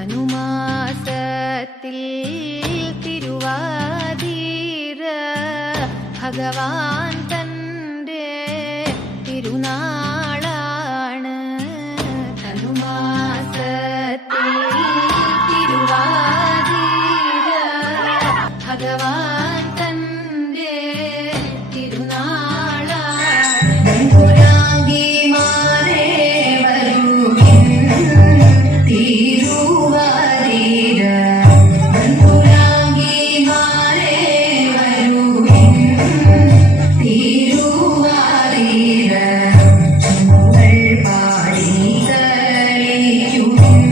ധനുമാസത്തിൽ തിരുവാതിര ഭഗവാൻ തൻ്റെ തിരുനാളാണ്. ധനുമാസത്തിൽ തിരുവാതിര ഭഗവാൻ തൻ്റെ തിരുനാളാണ്. പുരാങ്കിമാരെ വരുവിൻ തിരുവാതിര, പുരാങ്കിമാരെ വരുവിൻ തിരുവാതിര, ചുങ്കൾ പാടി കളിക്കുവിൻ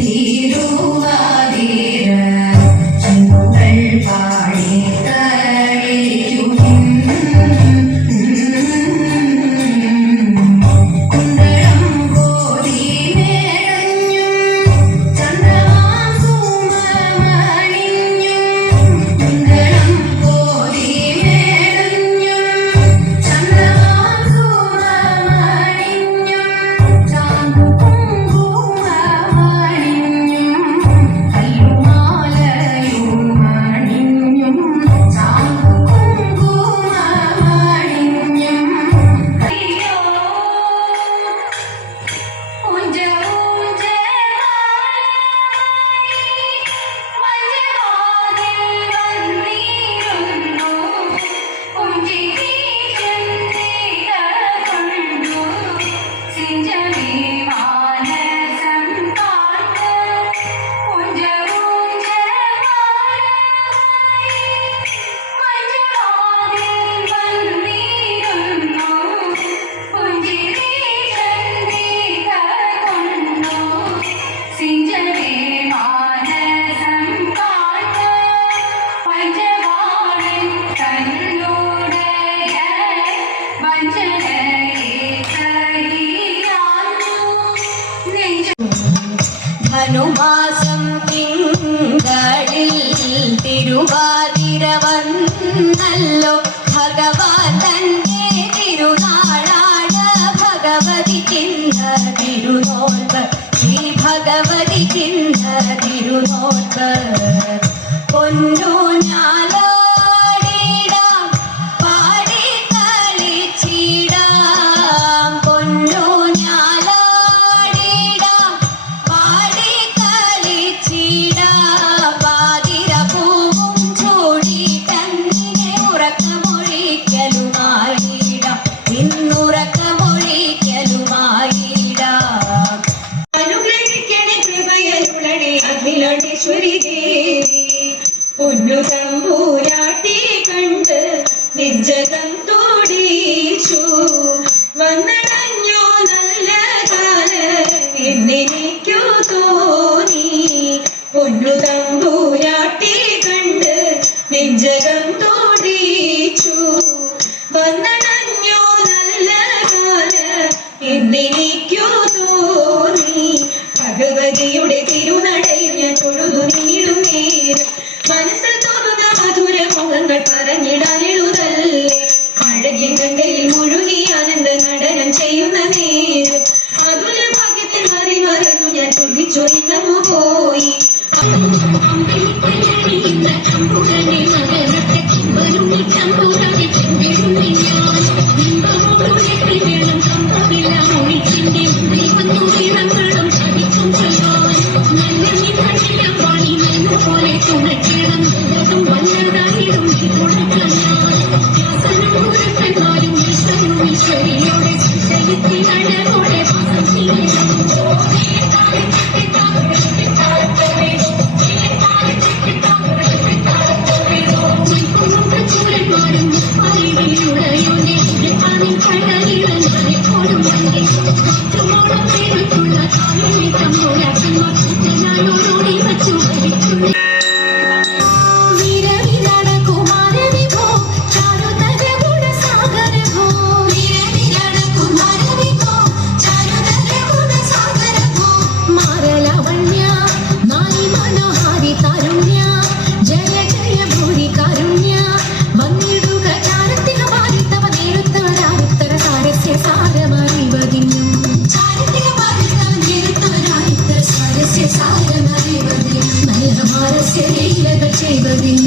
തിരുവാതിര, ചുങ്കൾ പാടി കളിക്കുവിൻ. കുണ്ടളം കോരി മേടഞ്ഞും ചന്ദ്രമാം സുമമണിഞ്ഞും, കുണ്ടളം കോരി മേടഞ്ഞും ചന്ദ്രമാം സുമമണിഞ്ഞും, ചാന്തു കുങ്കുമമണിഞ്ഞും കല്ലുമാലയും മണിഞ്ഞും, ചാന്തു കുങ്കുമമണിഞ്ഞും. അയ്യോ ധനുമാസം തിങ്കളിൽ തിരുവാതിര വന്നല്ലോ, ഭഗവാൻ തന്റെ തിരുനാളാണ്. ഭഗവതിക്കിന്ന തിരുനോൽപ്പ്, ശ്രീ ഭഗവതിക്കിന്ന തിരുനോൽപ്പ്. പൊന്നൂഞ്ഞാലാടിടാം പാടി കളിച്ചിടാം, പൊന്നൂഞ്ഞാലാടിടാം പാടി കളിച്ചിടാം. പാതിരപ്പൂവും ചൂടി കണ്ണിനെ ഉറക്കമൊഴിക്കലുമായിടാം, ഇന്നുറക്കമൊഴിക്കലുമായിടാം. അനുഗ്രഹിക്കണേ കൃപയരുളണേ അഖിലേശ്വരി ദേവി, പൊന്നു തമ്പൂരാട്ടി കണ്ട് നിജകം തോടിച്ചു വന്നടഞ്ഞോ നല്ല കാലം എന്നെനിക്കു തോന്നി. പൊന്നു തമ്പൂരാട്ടി കണ്ട് നെഞ്ചകം തോടിച്ചു വന്നടഞ്ഞോ നല്ല കാലം എന്നെനിക്കു തോന്നി. ഭഗവതിയുടെ തിരുനടയിൽ ഞാൻ തൊഴുതു നീടും നേരം, മനസ്സിൽ തോന്നുന്ന മധുര മുഖങ്ങൾ പറഞ്ഞിടാനിടുതല്ലേ. അഴകിയ ഗംഗയിൽ മുഴുകി ആനന്ദ നടനം ചെയ്യുന്ന നേരം, അതുല്യ ഭാഗ്യത്തിൽ മറിമറന്നു ഞാൻ തുള്ളിച്ചൊരിങ്ങു പോയി. സാരമറിവതിൽ നല്ല മാനസ്യലീലകൾ ചെയ്വതിൽ